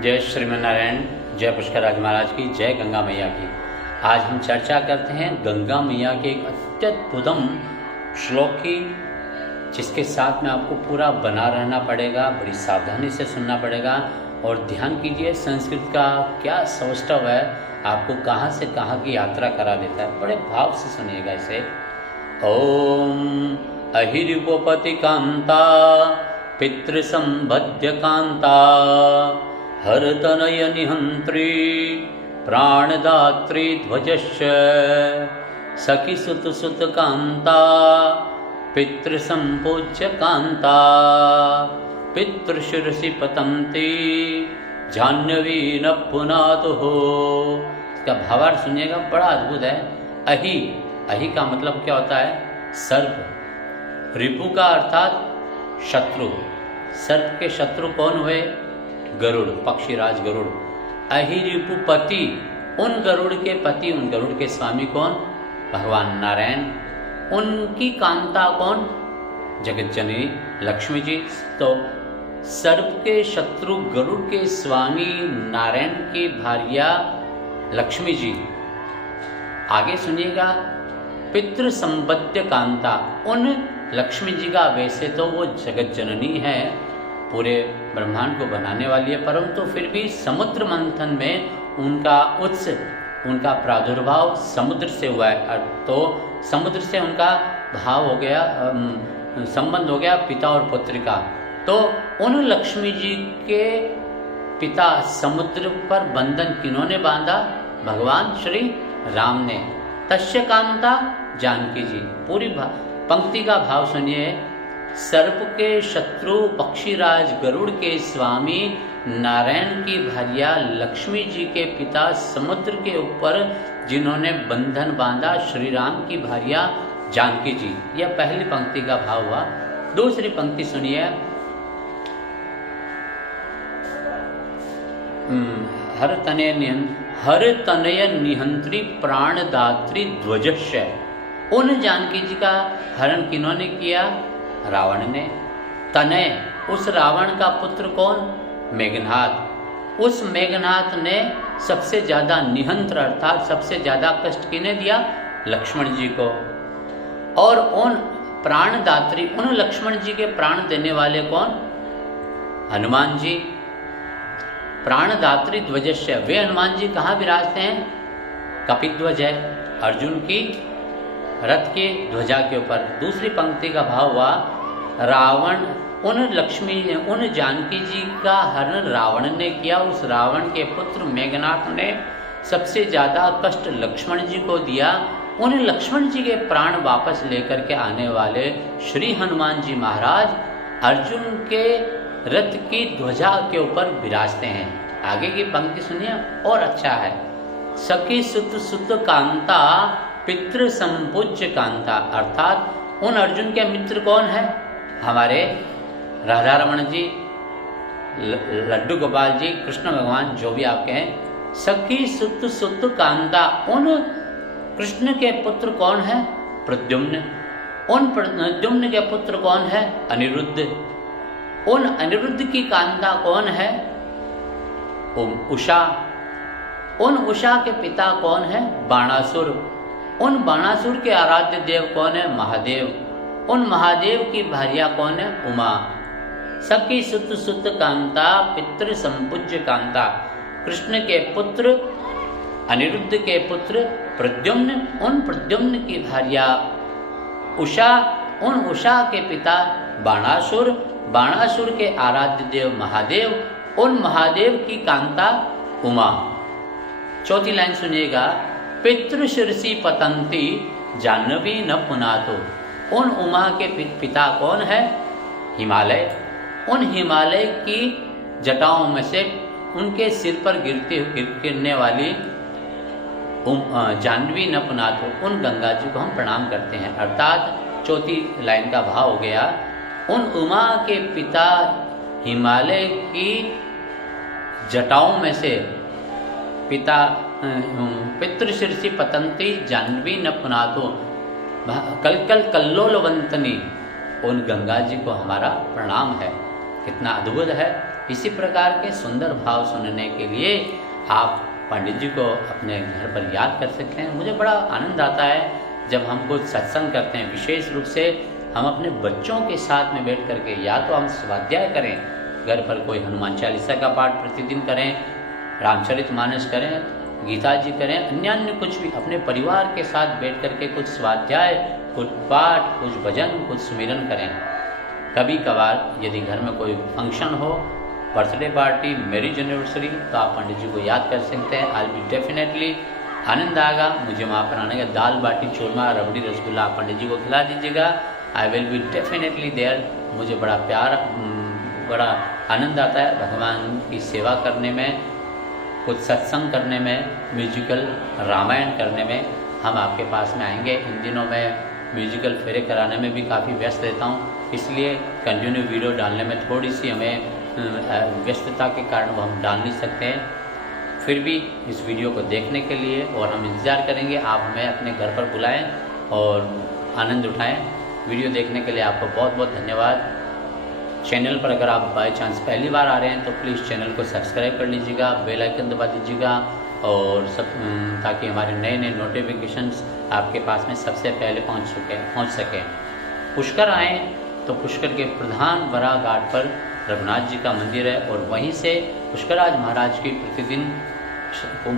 जय श्रीमन्नारायण, जय पुष्कर राज महाराज की, जय गंगा मैया की। आज हम चर्चा करते हैं गंगा मैया के एक अत्यद्भुतम श्लोक की, जिसके साथ में आपको पूरा बना रहना पड़ेगा, बड़ी सावधानी से सुनना पड़ेगा। और ध्यान कीजिए, संस्कृत का क्या सौष्ठव है, आपको कहाँ से कहाँ की यात्रा करा देता है। बड़े भाव से सुनिएगा इसे। ओम अहिरिपोपति कांता पितृसंबद्ध कांता हरतनय निहंत्री प्राणदात्री ध्वजश्च सखी सुत सुत कांता पितृसंपूज्य कांता पितृशिरसि पतंती जाह्नवी न पुनातु हो। इसका भावार्थ सुनिएगा, बड़ा अद्भुत है। अहि, अहि का मतलब क्या होता है? सर्प। रिपु का अर्थात शत्रु। सर्प के शत्रु कौन हुए? गरुड़, पक्षीराज गरुड़। अहिरिपुपति, उन गरुड़ के पति, उन गरुड़ के स्वामी कौन? भगवान नारायण। उनकी कांता कौन? जगत जननी लक्ष्मी जी। तो सर्प के शत्रु गरुड़ के स्वामी नारायण की भार्या लक्ष्मी जी। आगे सुनिएगा, पितृ संबद्ध कांता। उन लक्ष्मी जी का वैसे तो वो जगत जननी है, पूरे ब्रह्मांड को बनाने वाली है, परंतु फिर भी समुद्र मंथन में उनका प्रादुर्भाव समुद्र से हुआ है। तो समुद्र से उनका भाव हो गया, संबंध हो गया पिता और पुत्र का। तो उन लक्ष्मी जी के पिता समुद्र पर बंधन किन्होंने बांधा? भगवान श्री राम ने। तस्य कांता जानकी जी। पूरी पंक्ति का भाव सुनिए। सर्प के शत्रु पक्षीराज गरुड़ के स्वामी नारायण की भार्या लक्ष्मी जी के पिता समुद्र के ऊपर जिन्होंने बंधन बांधा, श्री राम की भार्या जानकी जी। यह पहली पंक्ति का भाव हुआ। दूसरी पंक्ति सुनिए। हर तनय निहंत्री प्राणदात्री ध्वजश्य। उन जानकी जी का हरण किन्होंने किया? रावण ने। तनय, उस रावण का पुत्र कौन? मेघनाथ। उस मेघनाथ ने सबसे ज्यादा निहंत्र अर्थात सबसे ज्यादा कष्ट किन्हें दिया? लक्ष्मण जी को। और उन प्राणदात्री, उन लक्ष्मण जी के प्राण देने वाले कौन? हनुमान जी। प्राणदात्री ध्वजस्य, वे हनुमान जी कहाँ विराजते हैं? कपिध्वज है, अर्जुन की रथ के ध्वजा के ऊपर। दूसरी पंक्ति का भाव हुआ, रावण, उन जानकी जी का हरण रावण ने किया। उस रावण के पुत्र मेघनाथ ने सबसे ज्यादा कष्ट लक्ष्मण जी को दिया। उन लक्ष्मण जी के प्राण वापस लेकर के आने वाले श्री हनुमान जी महाराज अर्जुन के रथ की ध्वजा के ऊपर विराजते हैं। आगे की पंक्ति सुनिए, और अच्छा है। सखी सुत सुत कांता पितृ संपूज्य कांता। अर्थात उन अर्जुन के मित्र कौन है? हमारे राधा रमण जी, लड्डू गोपाल जी, कृष्ण भगवान, जो भी आपके हैं। सखी सुत सुत कांता, उन कृष्ण के पुत्र कौन है? प्रद्युम्न। उन प्रद्युम्न के पुत्र कौन है? अनिरुद्ध। उन अनिरुद्ध की कांता कौन है? उषा। उन उषा के पिता कौन है? बाणासुर। उन बाणासुर के आराध्य देव कौन है? महादेव। उन महादेव की भार्या कौन है? उमा। सखी सुत सुत कांता पितृ संपूज्य कांता। कृष्ण के पुत्र, अनिरुद्ध के पुत्र प्रद्युम्न, उन प्रद्युम्न की भार्या उषा, उन उषा के पिता बाणासुर, बाणासुर के आराध्य देव महादेव, उन महादेव की कांता उमा। चौथी लाइन सुनिएगा, पितृशिरसि पतंती जाह्नवी न पुनातु। उन उमा के पिता कौन है? हिमालय। उन हिमालय की जटाओं में से उनके सिर पर गिरने वाली जाह्नवी न पुनातु, उन गंगा जी को हम प्रणाम करते हैं। अर्थात चौथी लाइन का भाव हो गया, उन उमा के पिता हिमालय की जटाओं में से पिता पितृशिरसि पतंती जाह्नवी न पुनातु, कल कल्लोलवंतनी, उन गंगा जी को हमारा प्रणाम है। कितना अद्भुत है। इसी प्रकार के सुंदर भाव सुनने के लिए आप पंडित जी को अपने घर पर याद कर सकते हैं। मुझे बड़ा आनंद आता है जब हम कुछ सत्संग करते हैं, विशेष रूप से हम अपने बच्चों के साथ में बैठ करके या तो हम स्वाध्याय करें, घर पर कोई हनुमान चालीसा का पाठ प्रतिदिन करें, रामचरितमानस करें, गीता जी करें, अन्य कुछ भी अपने परिवार के साथ बैठ करके कुछ स्वाध्याय, कुछ पाठ, कुछ भजन, कुछ सुमिरन करें। कभी कभार यदि घर में कोई फंक्शन हो, बर्थडे पार्टी, मैरिज एनिवर्सरी, तो आप पंडित जी को याद कर सकते हैं। आई बी डेफिनेटली आनंद आएगा मुझे वहाँ पर आने का। दाल बाटी चूरमा रबड़ी रसगुल्ला आप पंडित जी को खिला दीजिएगा। I will be definitely there. मुझे बड़ा प्यार, बड़ा आनंद आता है भगवान की सेवा करने में, कुछ सत्संग करने में, म्यूजिकल रामायण करने में। हम आपके पास में आएंगे। इन दिनों में म्यूजिकल फेरे कराने में भी काफ़ी व्यस्त रहता हूँ, इसलिए कंटिन्यू वीडियो डालने में थोड़ी सी हमें व्यस्तता के कारण वो हम डाल नहीं सकते हैं। फिर भी इस वीडियो को देखने के लिए और हम इंतज़ार करेंगे आप हमें अपने घर पर बुलाएं और आनंद उठाएं। वीडियो देखने के लिए आपको बहुत बहुत धन्यवाद। चैनल पर अगर आप बाय चांस पहली बार आ रहे हैं तो प्लीज़ चैनल को सब्सक्राइब कर लीजिएगा, बेल आइकन दबा दीजिएगा और ताकि हमारे नए नए नोटिफिकेशंस आपके पास में सबसे पहले पहुंच सकें। पुष्कर आएँ तो पुष्कर के प्रधान बराह घाट पर रघुनाथ जी का मंदिर है और वहीं से पुष्कराज महाराज की प्रतिदिन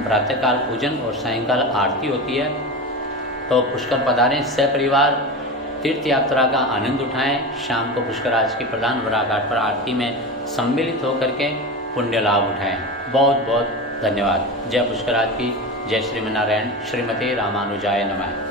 प्रातःकाल पूजन और सायंकाल आरती होती है। तो पुष्कर पधारें, सपरिवार तीर्थ यात्रा का आनंद उठाएं। शाम को पुष्कराज की प्रधान बराह घाट पर आरती में सम्मिलित होकर के पुण्य लाभ उठाएं। बहुत बहुत धन्यवाद। जय पुष्कराज की जय। श्रीमन्नारायण। श्रीमते रामानुजाय नमः।